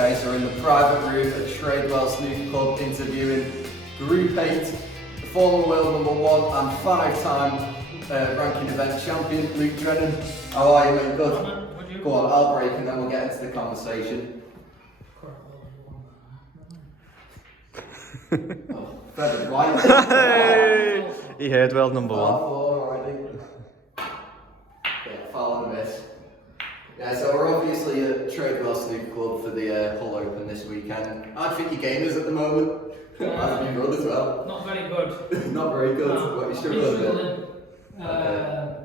Okay, so we're in the private room at Tradewell Snooker Club interviewing Group 8, the former World No.1 and 5-time ranking event champion, Luke Drennan. How are you, mate? Good? Go on, I'll break and then we'll get into the conversation. Oh, Fred White. Hey! He heard World No.1. Already. Yeah, following this. Yeah, so we're obviously at Tradewell Snooker Club for the Hull Open this weekend. How do you think your game is at the moment? That's been good as well. Not very good. Not very good. No, What, you I've struggling been with it? I've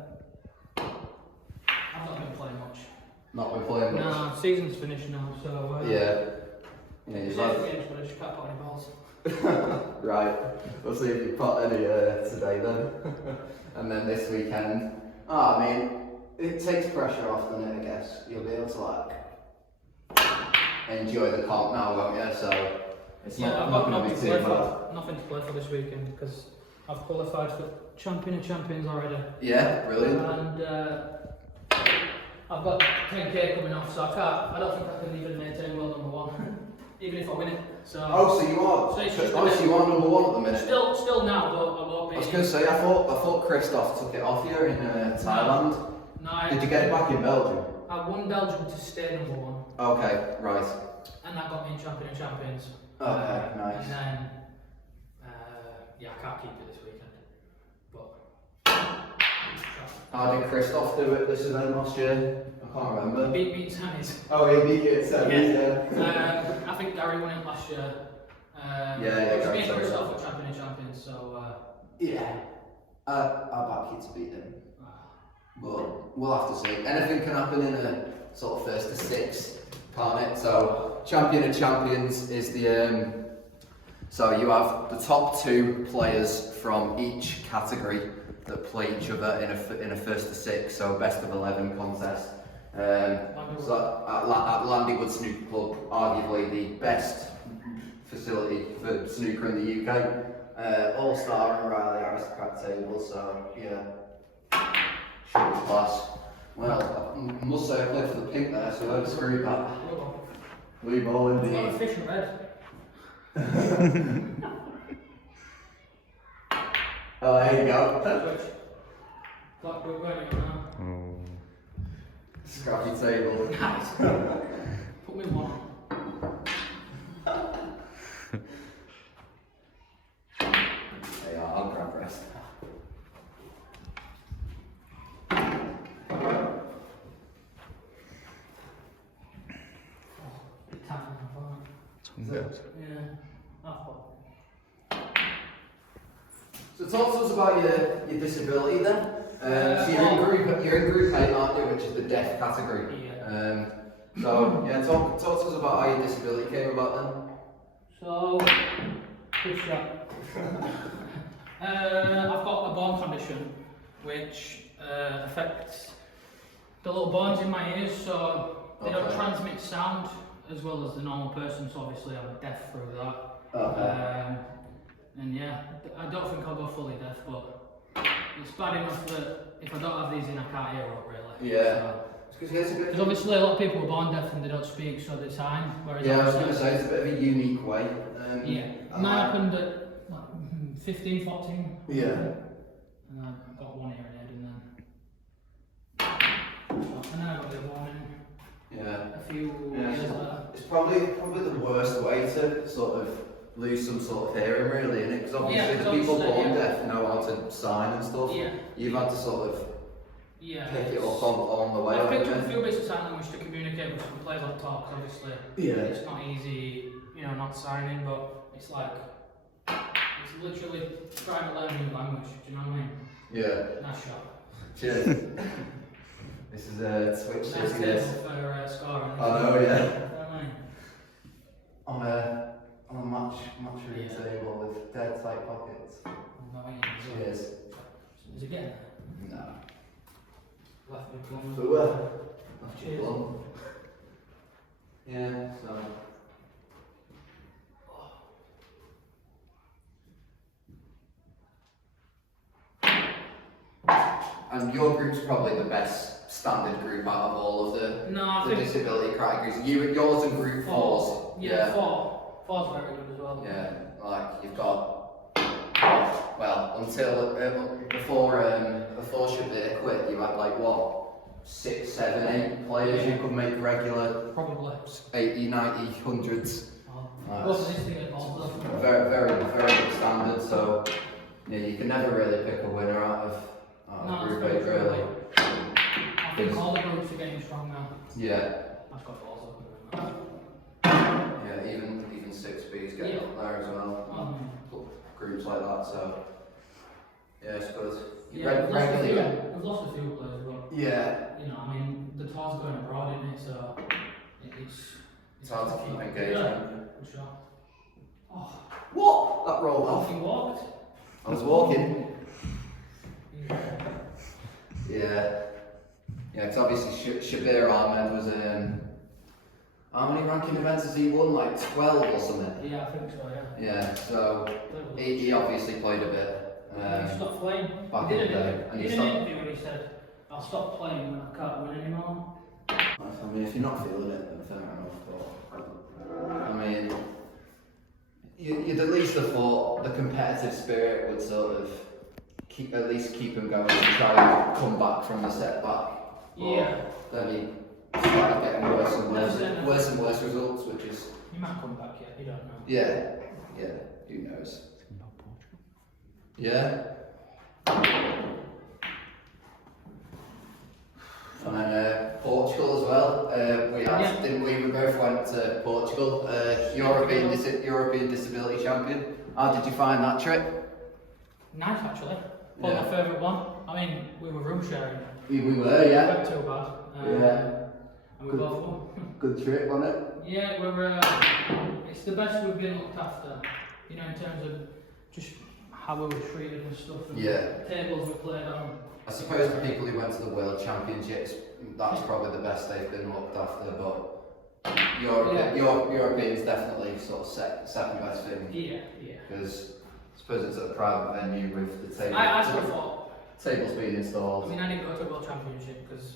not been playing much. Not been playing much? No, season's finished now, so... Yeah, you've it's had... games, but I just can't put any balls. Right, we'll see if you put any today then. And then this weekend. I mean, it takes pressure off, doesn't it, I guess. You'll be able to like enjoy the comp now, won't you? So it's Yeah, not, I've not got going to be too bad. nothing to play for this weekend because I've qualified for Champion of Champions already. Yeah, brilliant. And I've got 10k coming off, so I don't think I can even maintain World No.1, even if I win it. So So you are. So it's just So you are number one at the minute. still now, but I won't be. I was going to say, I thought Christoph took it off you in Thailand. No, Did you get it back in Belgium? I won Belgium to stay number one, Okay, right. and that got me in Champion of Champions. Okay, nice. And then, yeah, I can't keep it this weekend. But How did Christoph do it this event last year? I can't remember. beat me in semis. Oh, he beat you at semis, yeah. I think Gary won it last year. Yeah, It's Gary me and took it. Christoph for Champion of Champions, so. Yeah. I'll back you to beat him. But we'll have to see. Anything can happen in a sort of first to six, can't it? So, Champion of Champions is the. So you have the top two players from each category that play each other in a first to six, so best of 11 contest. So at Landywood Snooker Club, arguably the best facility for snooker in the UK. All-star and Riley aristocrat table, so yeah, should be class. Well, I must say I played for the pink there, so I don't screw that. Blue ball I've got a indeed. fish in red. Oh, there you go. Which? Like we're going now. Scrappy table. Nice. Put me one on. There you are, I'll grab rest. Bit tight on my phone. Yeah. Half one. So talk to us about your disability then. So you're in group 8, aren't you, which is the deaf category. Yeah. So yeah, talk to us about how your disability came about then. So, good shot. I've got a bone condition which affects the little bones in my ears, so they don't transmit sound as well as the normal person, so obviously I'm deaf through that. Okay. And yeah, I don't think I'll go fully deaf, but it's bad enough that if I don't have these in, I can't hear up really. Yeah. Because Because obviously a lot of people are born deaf and they don't speak, so they sign. Whereas I was going to say it's a bit of a unique way. yeah, mine happened at like, 15, 14. Yeah. And I got one ear in, and then I got the other one in Yeah. a few Yeah, years later. it's probably the worst way to sort of lose some sort of hearing, really, isn't it? Because obviously Yeah, the people obviously, born yeah. deaf know how to sign and stuff. Yeah. You've had to sort of Yeah. pick it up on the way. I've picked haven't up a you? few bits of sign language to communicate with some players on top, 'cause obviously Yeah. it's not easy, not signing, but it's like, it's literally trying to learn a new language, do you know what I mean? Yeah. Nice shot. Cheers. This is Twitch Nice 6 table years. for scoring. I know, yeah. You know what I mean? On a match reading table with dead tight pockets. Cheers. Is it getting there? No. Left me plumb. So left you Cheers. plumb. Yeah, so. And your group's probably the best standard group out of all of the No, I the think disability categories. Yours and group fours. Yeah, four's very good as well. Yeah, like you've got, well, until before Shabir quit, you had like what, 6, 7, 8 players you could make regular Probably. 80, 90, 100s. What's this thing involved though? Very, very, very good standard. So yeah, you can never really pick a winner out of Group 8 really. I think all the groups are getting stronger. Yeah. I've got balls up. Yeah, even 6B's getting up there as well. Groups like that, so yeah, it's good. Yeah, Regularly. we've lost a few players, but Yeah. you know, I mean, the tour's going abroad, isn't it? So It's hard to keep engaged. Yeah, for sure. Oh, What? That rolled off. he walked. I was walking. Yeah. Yeah. Yeah, because obviously Shabir Ahmed was how many ranking events has he won? Like 12 or something? Yeah, I think so, yeah. Yeah, so he obviously played a bit. He stopped playing. Back He in did the day. And an he interview and he said, I'll stop playing when I can't win anymore. I mean, if you're not feeling it, then fair enough. But, I mean, you'd at least have thought the competitive spirit would sort of at least keep him going to try and come back from the setback. Yeah. Then he started getting worse and worse results, which is. He might come back yet, you don't know. Yeah, who knows? Yeah. And then Portugal as well. We had, didn't we? We both went to Portugal. European Disability Champion. How did you find that trip? Nice actually. Probably my favourite one. I mean, we were room sharing. We were, yeah. It wasn't too bad. Yeah. And we both won. Good trip, wasn't it? Yeah, we're. It's the best we've been looked after. You know, in terms of just how we were treated and stuff. And tables we played on. I suppose the people who went to the World Championships, that's probably the best they've been looked after, but European's definitely sort of second best thing. Yeah. Because I suppose it's a private venue with the table. I still thought. Tables being installed. I mean, I didn't go to a World Championship because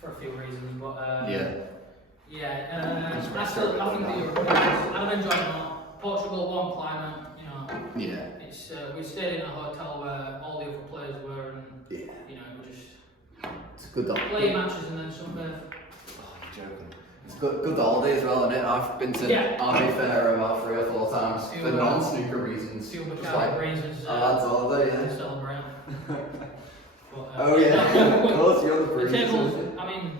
for a few reasons, but I think the Europeans, I've enjoyed them all. Portugal, warm climate, you know. Yeah. It's we stayed in a hotel where all the other players were, and you know, we just It's good. play matches and then sunbathe. Oh, you're joking. It's good holiday as well, isn't it? I've been to Army Fair about 3 or 4 times for non-snooker reasons. Just like reasons. A lad's holiday, To celebrate. But, oh yeah, of course, you're the the table, breezes. I mean,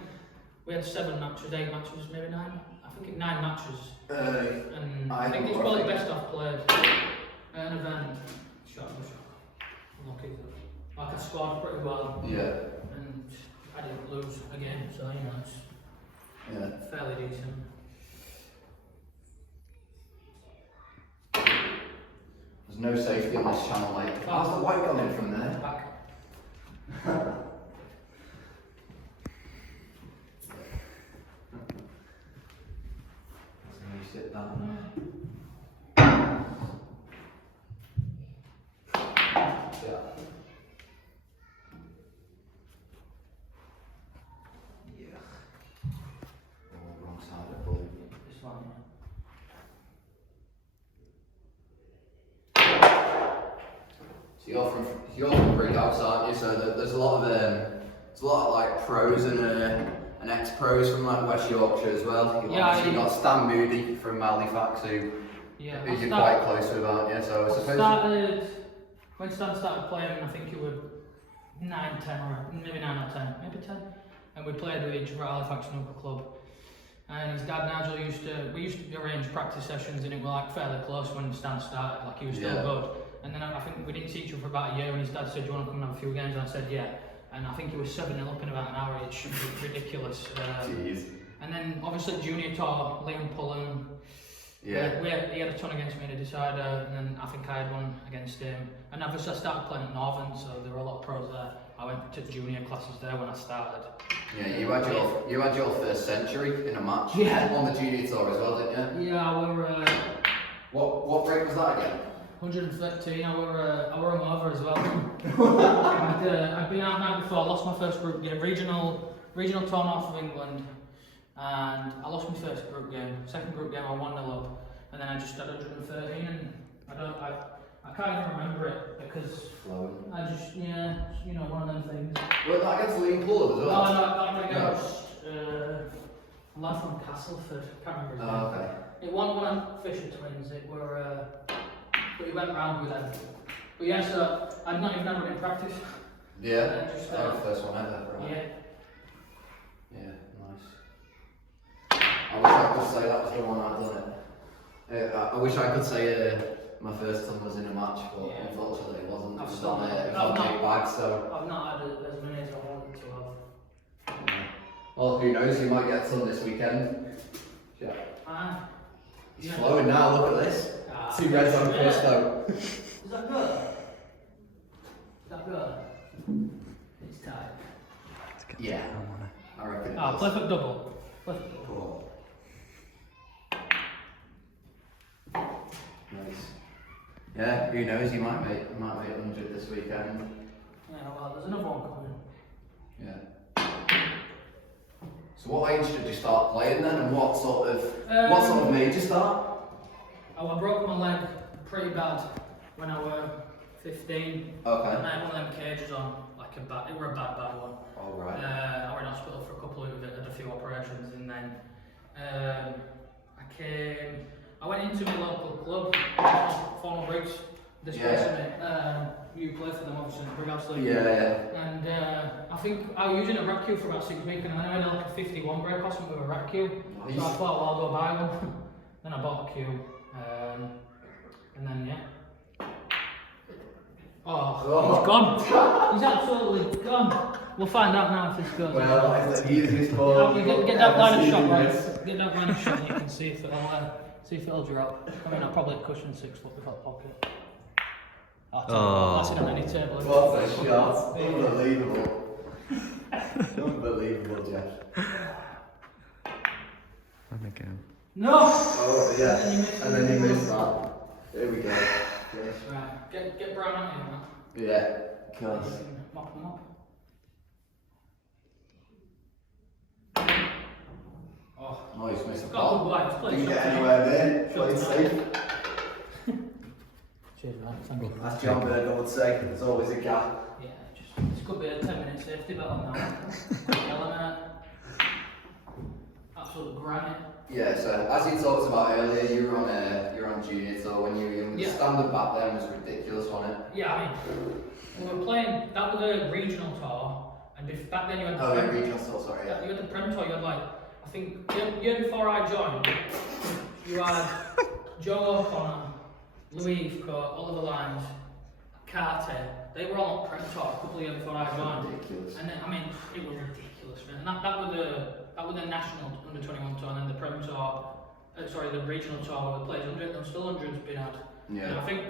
we had 7 matches, 8 matches, maybe 9. I think 9 matches. And I think it's probably best I've played at an event. Lucky. Like I scored pretty well. Yeah. And I didn't lose again, so you know, it's fairly decent. There's no safety on this channel, mate. How's the white gone in from there? Back. So you sit down. Wrong side of the ball. This one, So you're from Brighouse, aren't you? So there's a lot of like pros and ex-pros from like West Yorkshire as well. You got Stan Moody from Halifax who you're quite close with, aren't you? So I suppose when Stan started playing, I think it was 9, 10 or maybe 9 or 10, maybe 10. And we played with each other at Halifax Snooker Club. And his dad Nigel we used to arrange practice sessions, and it was like fairly close when Stan started, like he was still good. And then I think we didn't see each other for about a year, and his dad said, do you want to come and have a few games? And I said, yeah. And I think he was 7-0 up in about an hour each. Ridiculous. Jeez. And then obviously junior tour, Liam Pullen. He had a ton against me in a decider, and then I think I had one against him. And obviously I started playing at Northern, so there were a lot of pros there. I went to junior classes there when I started. Yeah, you had your first century in a match. Yeah. On the junior tour as well, didn't you? Yeah, we were. What break was that again? 113, I were hungover as well. I'd been out the night before, I lost my first group game, regional tour north of England, and I lost my first group game. Second group game I 1-0 up, and then I just had 113, and I can't even remember it because I just, one of them things. Well, that against Lean Pool as well? No, against a lad from Castleford, can't remember his name. Oh, okay. It wasn't one of Fisher twins, but he went round with them. But yeah, so I'd not even had it in practice. Yeah, first one ever, right? Yeah. Yeah, nice. I wish I could say that was the one I'd done it. I wish I could say my first time was in a match, but unfortunately it wasn't. It was on a big bag, so. I've not had as many as I wanted to have. Yeah. Well, who knows, you might get some this weekend. Yeah. He's flowing now, look at this. 2 reds on first though. Is that good? Is that good? It's tight. Yeah. I reckon. Play for double. Play for double. Cool. Nice. Yeah, who knows, you might make 100 this weekend. Yeah, well, there's another one coming. Yeah. So what age did you start playing then, and what sort of made you start? I broke my leg pretty bad when I was 15. Okay. And I had one of them cages on, it were a bad one. Oh right. I went in hospital for a couple of had a few operations, and then I went into my local club, former Briggs, disgracing me. You play for them obviously, Briggs. Yeah. And I think I was using a rack cue for about 6 weeks, and then I had like a 51 break or something with a rack cue. Nice. So I thought, well, I'll go buy one. Then I bought a cue, and then yeah. Oh, he's gone. He's absolutely gone. We'll find out now if it's good. Well, it's the easiest ball. You get that line of shot right. Get that line of shot, and you can see if it'll drop. I mean, I'll probably cushion 6 foot without pocket. That's it on any table. What a shot! Unbelievable. Unbelievable, Jeff. And again. No! Oh yeah. And then you missed that. There we go. Yes. Right. Get Brian out here, man. Yeah. Cause. Mop them up. Oh, he's missed a Got a good ball. wife. Play Didn't get shot. anywhere there. Played safe. Cheers, man. Thank you. As John Bernard would say, there's always a gap. Yeah, this could be a 10-minute safety belt on that. Element. Absolute granite. Yeah, so as you talked about earlier, you were on junior tour when you were young. The standard back then was ridiculous, wasn't it? Yeah, I mean, we were playing, that was a regional tour, and back then you had the Oh, yeah, regional tour, sorry, yeah. You had the Prem tour, you had like, I think, the year before I joined, you had Joe O'Connor, Louis Heathcote, Oliver Lyons, Carter, they were all on Prem tour a couple of years before I joined. Ridiculous. And then, I mean, it was ridiculous, man. And that was the national under-21 tour, and then the Prem tour, the regional tour where the players 100, there was still 100s being had. Yeah. And I think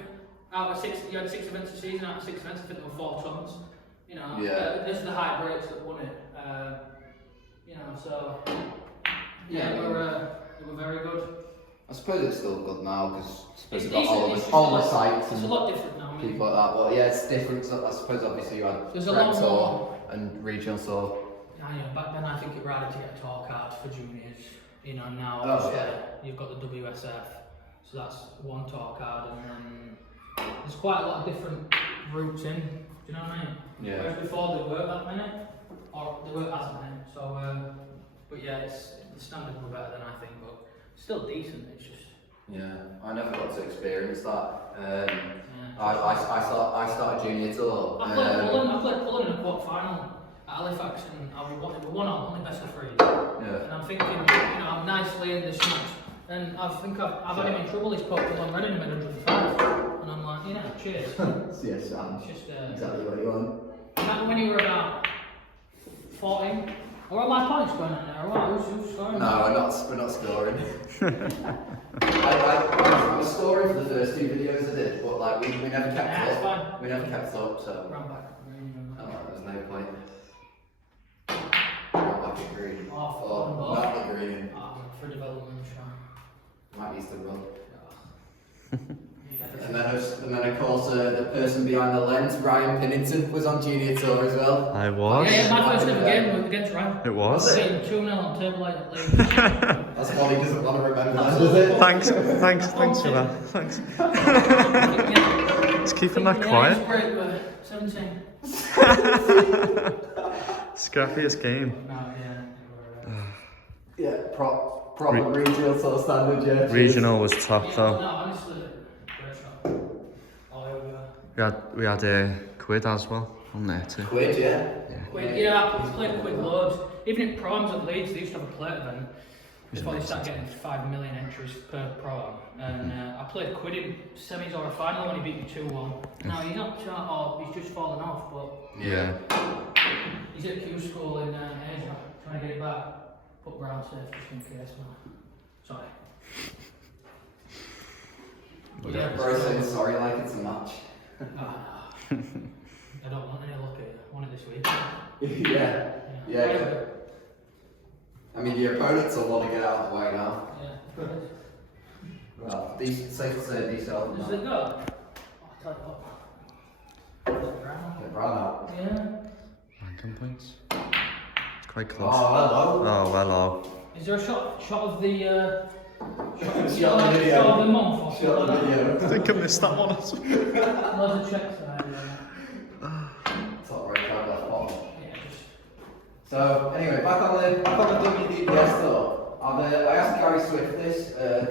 out of 6, you had 6 events a season, out of 6 events I think there were 4 tons. You know, this is the high breaks that won it. You know, so they were very good. I suppose it's still good now because It's you've got decent, all the sites it's a and lot different now. I mean, people like that. But yeah, it's different. So I suppose obviously you had there's a Prem lot tour more. and regional tour. Yeah, back then I think it rather to get a tour card for juniors. You know, now Oh, obviously yeah. you've got the WSF, so that's one tour card, and then there's quite a lot of different routes in. Do you know what I mean? Yeah. Whereas before there weren't that many, or there weren't as many. So, but yeah, the standards were better than I think, but still decent. It's just. Yeah, I never got to experience that. I started junior tour. I played Pullen in a quarter final at Halifax, and we won only best of 3. Yeah. And I'm thinking, I'm nicely in this match, and I think I've had him in trouble. He's poked on Reading at 105, and I'm like, cheers. Yes, Sam. It's just Exactly what you want. remember when you were about 14? Or are my points going in there? Or what? Who's scoring? No, we're not scoring. I was scoring for the first 2 videos I did, but like we never kept It's up. fine. We never kept up, so Ran back. there's no point. Ran back at green. Oh, not the green. For development, sure. Might used to run. Yeah. And then and then of course the person behind the lens, Ryan Pinnington, was on junior tour as well. I was. Yeah, my first ever game was against Ryan. It was. Was it? Beating 2-0 on table like at Leeds. That's why he doesn't want to remember that, does it? Thanks for that. Thanks. It's keeping that quiet. 17. Scrappiest game. No, Yeah, proper regional sort of standard, yeah. Regional was top yeah. though. No, honestly, great shot. All over. We had a quid as well on there too. Quid, yeah. Quid, yeah, I played quid loads. Even in proms at Leeds, they used to have a plate event before they started getting 5 million entries per prom. And I played quid in semis or a final when he beat me 2-1. Now he's not shot or he's just fallen off, but Yeah. he's at Q school in Asia trying to get it back. Put Brown safe just in case, man. Sorry. Yeah, bro saying sorry like it's a match. I don't want any luck here. I want it this week. Yeah. I mean, your opponents will want to get out of the way now. Yeah, good. Well, safe to say these are. Does it go? Oh, I'll tell you what. Brown. Get Brown out. Yeah. Ranking points. It's quite close. Oh, hello. Oh, hello. Is there a shot of the Shot of the video. shot of the month or Shot of the video. I think I missed that one. Loads of checks there. Top right down left bottom. Yeah, just. So anyway, back on the WDBS though. I asked Gary Swift this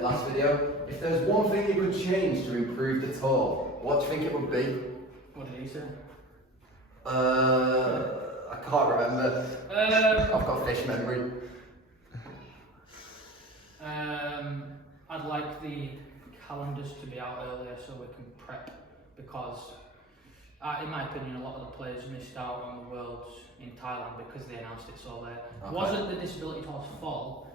last video. If there's one thing you could change to improve the tour, what do you think it would be? What did he say? I can't remember. I've got fish memory. I'd like the calendars to be out earlier so we can prep because, in my opinion, a lot of the players missed out on the Worlds in Thailand because they announced it so late. It wasn't the disability tour's fault,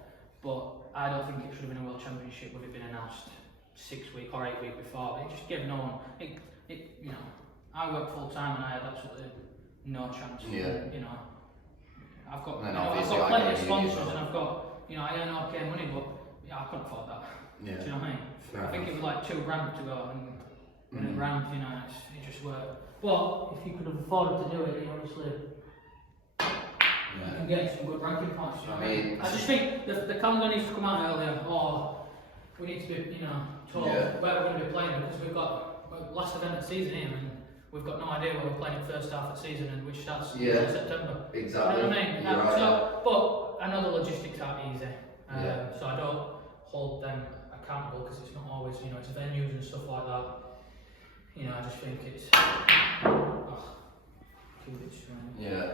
but I don't think it should have been a World Championship with it been announced 6 weeks or 8 weeks before. It just gave no one. You know, I work full time and I had absolutely no chance. Yeah. You know, I've got obviously I've got plenty of I sponsors and I've got I earn okay money, but I couldn't afford that. Yeah. Do you know what I mean? Fair I think it was like $2 grand to go and in a grand, it just worked. But if you could have afforded to do it, you obviously you can get some good ranking points. You know? I just think the calendar needs to come out earlier, or we need to be, told where we're going to be playing because we've got last event of the season here and we've got no idea where we're playing in the first half of the season and which starts in September. Exactly. You know what I mean? But I know the logistics aren't easy, so I don't hold them accountable because it's not always, it's venues and stuff like that. I just think it's too bit strange. Yeah.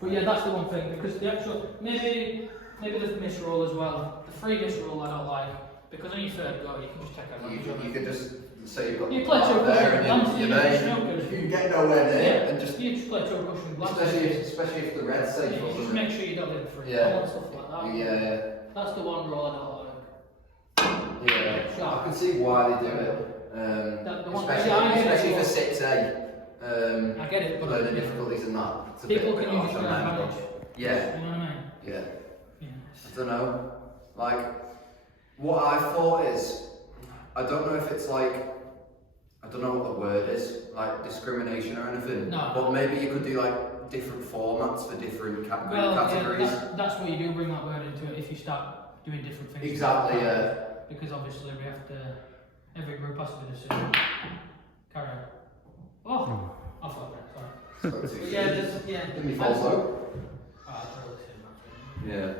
But yeah, that's the one thing because the actual maybe the miss roll as well. The free miss roll I don't like because on your third go you can just take advantage of it. You could just say you've got you play two there and you get nowhere near and just you just play two cushion glances. Especially if the red's safe. Yeah, just make sure you don't leave it free. Yeah. All that stuff like that. Yeah. That's the one roll I don't like. Yeah. I can see why they do it. Especially for 6A. I get it, but the difficulties in that. People can use it to their advantage. Yeah. You know what I mean? Yeah. Yeah. I don't know. Like, what I thought is, I don't know if it's like, I don't know what the word is, like discrimination or anything. No. But maybe you could do like different formats for different categories. Yeah, that's where you do bring that word into it if you start doing different things. Exactly, yeah. Because obviously we have to, every group has to be the same. Carry on. Oh, I thought that, sorry. But yeah, Didn't we fall slow? Oh, I totally see that. Yeah.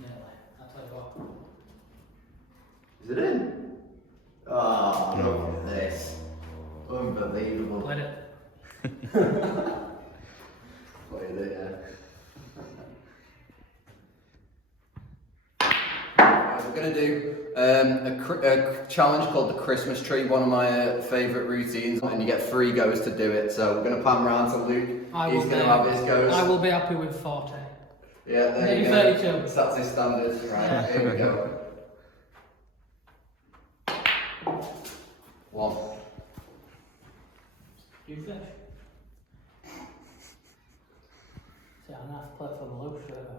Nearly, I'll tell you what. Is it in? Oh, look at this. Unbelievable. Played it. Played it, yeah. We're going to do a challenge called the Christmas tree, one of my favourite routines, and you get 3 goes to do it. So we're going to pan round to Luke. He's going to have his goes. I will be happy with 40. Yeah, there maybe you go. 32. That's his standard. Right, Yeah. here we go. 1. You fish? See, I'm going to have to play for the Luke straight away,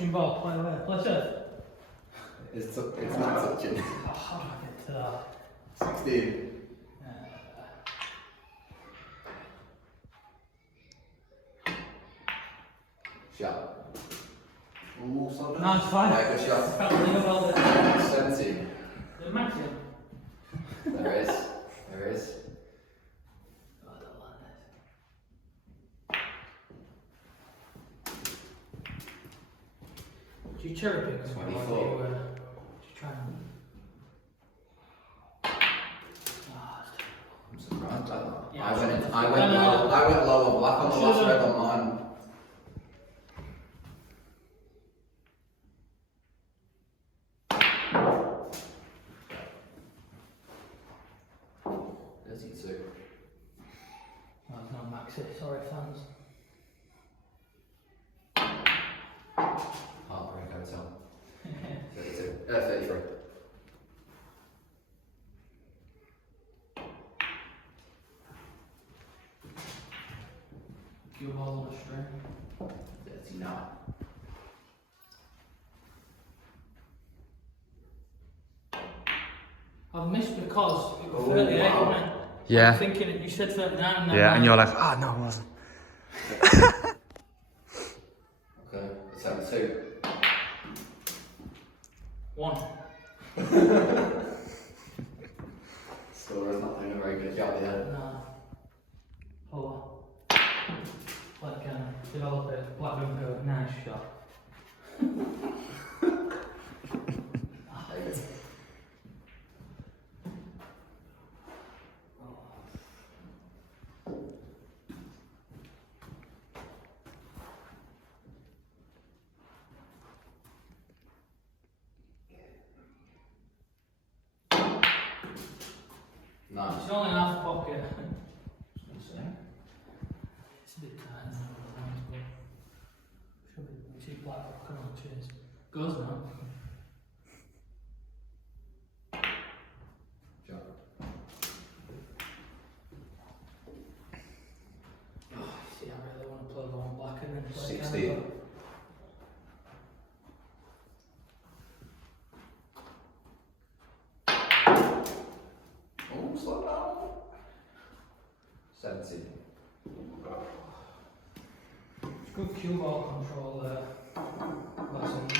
touching ball, play away, play serve. It's not touching. Oh, how do I get to that? 16. Shot. Ooh, so No, it's fine. Yeah, good shot. Can't believe about it. 17. The maximum. There is. There is. Oh, I don't like this. Do you cherry pick them? 24. Or do you try and... Oh, it's terrible. I'm surprised by that. Yeah, I went low on black on the last red on mine. Oh, it's not maxi, sorry fans. Heartbreak, I would tell. 32. 33. Your ball on a string. 39. I've missed because it was Oh, 38, wow. wasn't it? Yeah. I'm thinking it, you said 39 and then Yeah, and you're like, oh no, it wasn't. Okay, 72. 1. Scorer's not doing a very good job here. No. 4. Like, develop a black room go, nice shot. 8. Nice. It's only half pocket. That's It's a bit tight, isn't it? Should be cheap black rock, come on, cheers. Goes now. Shot. Oh, see, I really want to play the one black and then play 16. Canada. Oh, slow down. 17. It's good cue ball control there. That's all nice.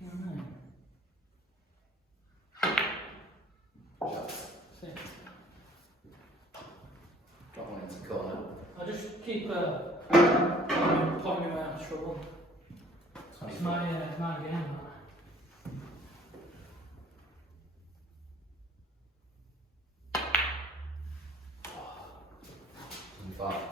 You know what I mean? Shot. 6. Got one into corner. I just keep pointing me out of trouble. It's 24. my game, that. Five.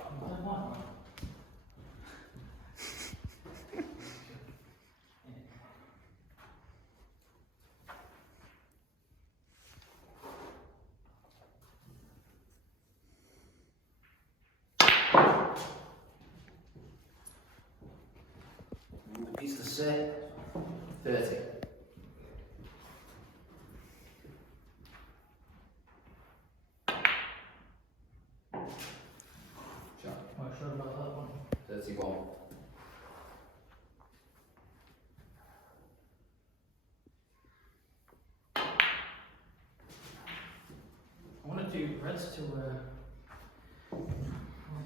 Piece to set. 30. Shot. Not sure about that one. 31. I want to do reds to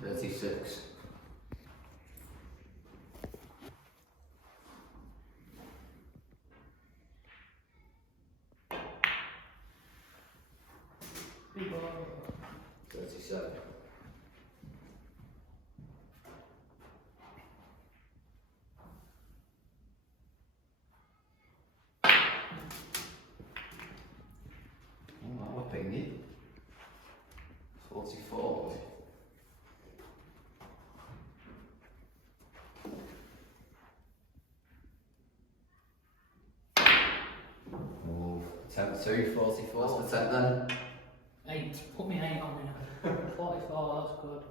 36. big ball. 37. Oh, that was pingy. 44. Oh, 10 2, 44. What's the 10 then? 8. Put me 8 on me. 44, that's good.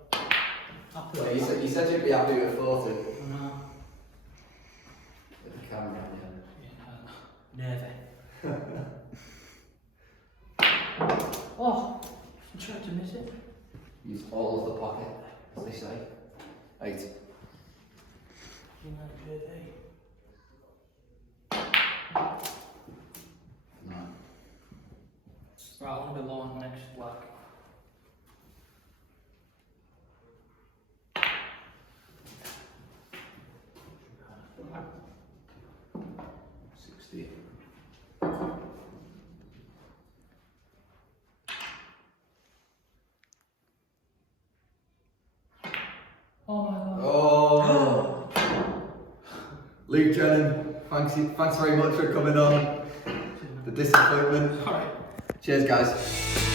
Happy Well, with that. you said you'd be happy with 40. I know. With the camera, Yeah, nervy. Oh, I tried to miss it. Use all of the pocket, as they say. 8. You know, JV. Right, I want to be low on the next black. Oh my god. Oh. Luke Drennan, thanks very much for coming on. The disappointment. Alright. Cheers, guys.